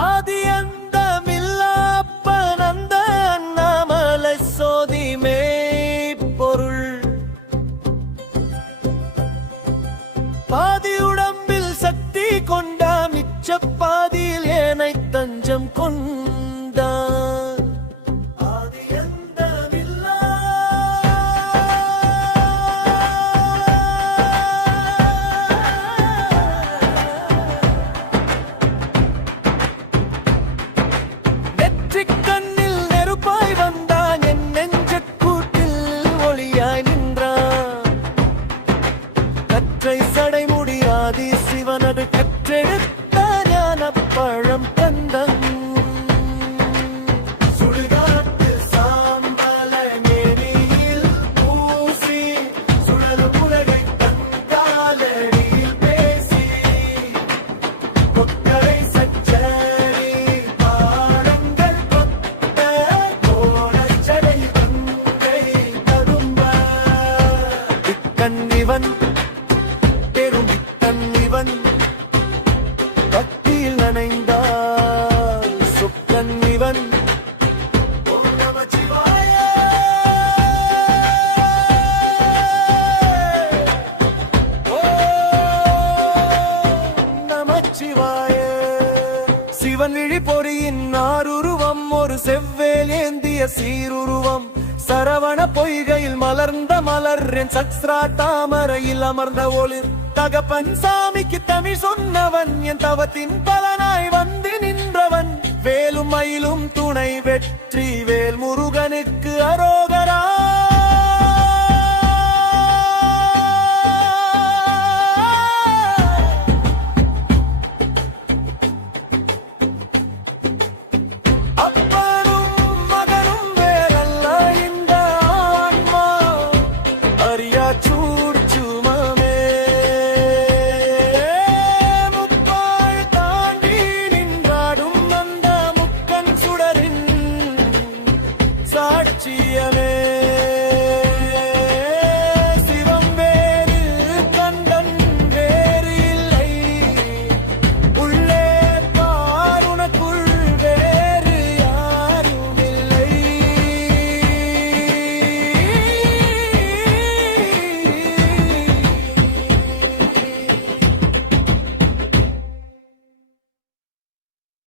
ஆதி அந்தமில்லாப்பன் அந்த அண்ணாமலை சோதி மெய்ப்பொருள் பாதி உடம்பில் சக்தி கொண்டா மிச்ச பாதியில் ஏனை தஞ்சம் கொண்டான் ஆதி அந்தமில்லா நெற்றிக் கண்ணில் நெருப்பாய் வந்தான் என் நெஞ்சக் கூட்டில் ஒளியாய் நின்றான் கற்றை சடைமுடி ஆதி சிவனது கற்றெடுத்த ஞானப் பழம் தந்தன் சுடுகாட்டு சாம்பல மேனியில் பூசி சுழலும் உலகை தங்காலடியில் பேசி கொக்கரை சச்சரி பாடங்கள் கொத்த கோலச்சடை பங்கை ததும்ப இக்கண்ணிவன் பெருமித்தன்னிவன் பக்தியில் நனைந்தால் சுக்கன்னிவன் ஓம் நமச்சிவாய ஓம் நமச்சிவாய சிவன் விழி பொறியின் ஆறுருவம் ஒரு செவ்வேல் ஏந்திய சீருருவம் சரவண பொய்கையில் மலர்ந்த மலர் என் சக்ஸ்ரா தாமரையில் அமர்ந்த ஒளிர் தகப்பன் சாமிக்கு தமிழ் சொன்னவன் என் தவத்தின் பலனாய் வந்து நின்றவன் வேலும் மயிலும் துணை வெற்றி வேல் முருகனுக்கு அரோ